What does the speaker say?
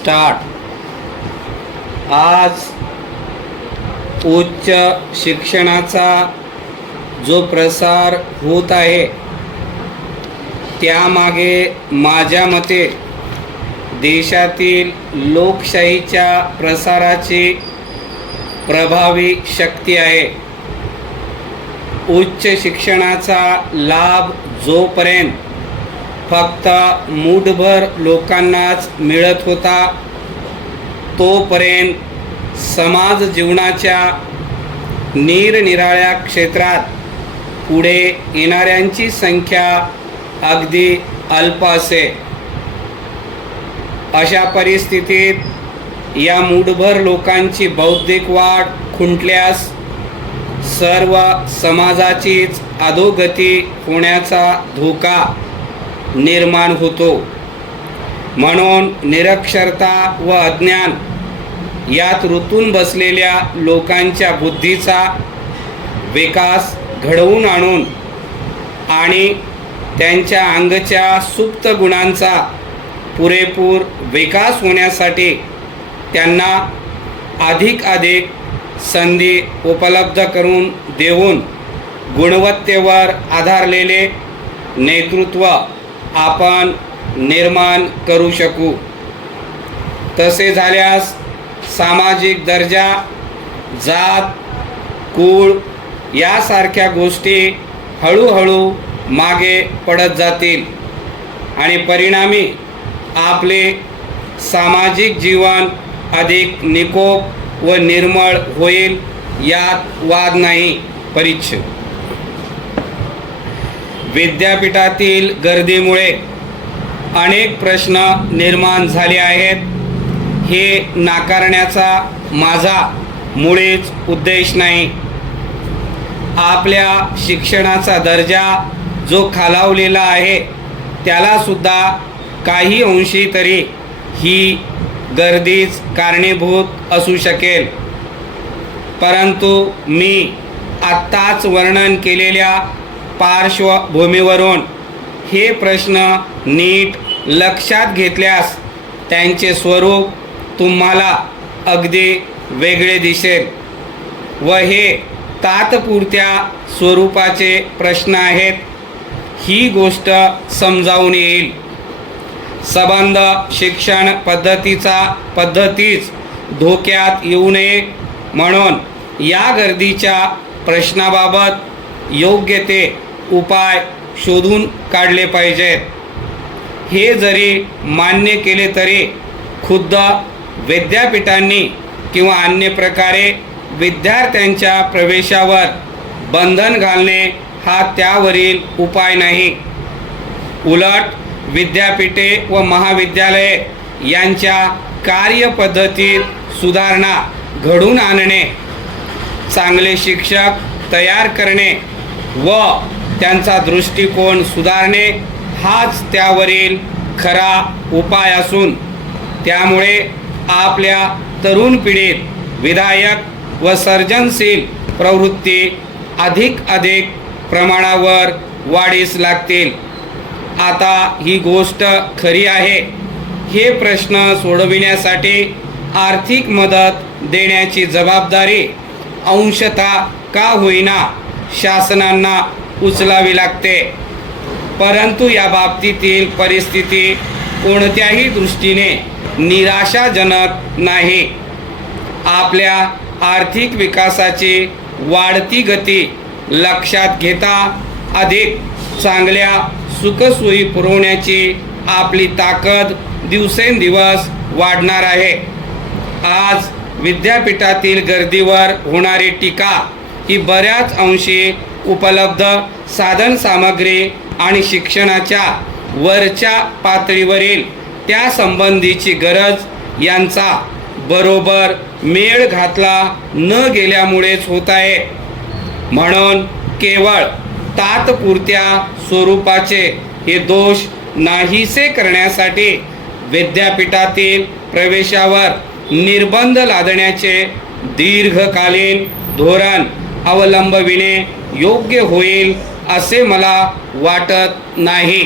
Start. आज उच्च शिक्षणाचा जो प्रसार होत आहे त्यामागे माझ्या मते देशातील लोकशाहीच्या प्रसाराची प्रभावी शक्ती आहे। उच्च शिक्षणाचा लाभ जोपर्यंत फक्त मूठभर लोकांनाच मिळत होता तोपर्यंत समाज जीवनाच्या निरनिराळ्या क्षेत्रात पुढे येणाऱ्यांची संख्या अगदी अल्प असे। अशा परिस्थितीत या मूठभर लोकांची बौद्धिक वाढ खुंटल्यास सर्व समाजाचीच अधोगती होण्याचा धोका निर्माण होतो। म्हणून निरक्षरता व अज्ञान यात रुतून बसलेल्या लोकांच्या बुद्धीचा विकास घडवून आणून आणि त्यांच्या अंगच्या सुप्त गुणांचा पुरेपूर विकास होण्यासाठी त्यांना अधिक संधी उपलब्ध करून देऊन गुणवत्तेवर आधारलेले नेतृत्व आपण निर्माण करू शकू। तसे झाल्यास सामाजिक दर्जा, जात, कुळ यासारख्या गोष्टी हळूहळू मागे पडत जातील आणि परिणामी आपले सामाजिक जीवन अधिक निकोप व निर्मळ होईल, यात वाद नाही। परिच्छेद विद्यापीठातील गर्दीमुळे अनेक प्रश्न निर्माण झाले आहेत। हे नाकारण्याचा माझा मुळीच उद्देश नाही। आपल्या शिक्षणाचा दर्जा जो खालावलेला आहे त्याला सुद्धा काही अंशी तरी ही गर्दीच कारणीभूत असू शकेल, परंतु मी आत्ताच वर्णन केलेल्या पार्श्वभूमीवरून हे प्रश्न नीट लक्षात घेतल्यास त्यांचे स्वरूप तुम्हाला अगदी वेगळे दिसेल व हे तात्पुरत्या स्वरूपाचे प्रश्न आहेत ही गोष्ट समजावून येईल। संबंध शिक्षण पद्धतीच धोक्यात येऊ नये म्हणून या गर्दीच्या प्रश्नाबाबत योग्य ते उपाय शोधून काढले पाहिजेत। हे जरी मान्य केले तरी खुद्द विद्यापीठांनी किंवा अन्य प्रकारे विद्यार्थ्यांच्या प्रवेशावर बंधन घालणे हा त्यावरील उपाय नाही। उलट विद्यापीठे व महाविद्यालये यांच्या कार्यपद्धतीत सुधारणा घडवून आणणे, चांगले शिक्षक तयार करणे व त्यांचा दृष्टिकोन सुधारणे हाच त्यावरील खरा उपाय असून त्यामुळे आपल्या तरुण पिढीत विधायक व सर्जनशील प्रवृत्ती अधिक प्रमाणावर वाढीस लागतील। आता ही गोष्ट खरी आहे, हे प्रश्न सोडविण्यासाठी आर्थिक मदत देण्याची जबाबदारी अंशतः का होईना शासनांना उचलावी लागते, परंतु या बाबतीतील परिस्थिती कोणत्याही दृष्टीने निराशाजनक नाही। आपल्या आर्थिक विकासाची वाढती गती लक्षात घेता अधिक चांगल्या सुखसोयी पुरवण्याची आपली ताकद दिवसेंदिवस वाढणार आहे। आज विद्यापीठातील गर्दीवर होणारी टीका ही बऱ्याच अंशी उपलब्ध साधन सामग्री आणि शिक्षणाच्या वरच्या पातळीवरील त्या संबंधीची गरज यांचा बरोबर मेळ घातला न गेल्यामुळेच होत आहे। म्हणून केवळ तात्पुरत्या स्वरूपाचे हे दोष नाहीसे करण्यासाठी विद्यापीठातील प्रवेशावर निर्बंध लादण्याचे दीर्घकालीन धोरण अवलंबविणे योग्य होईल असे मला वाटत नाही।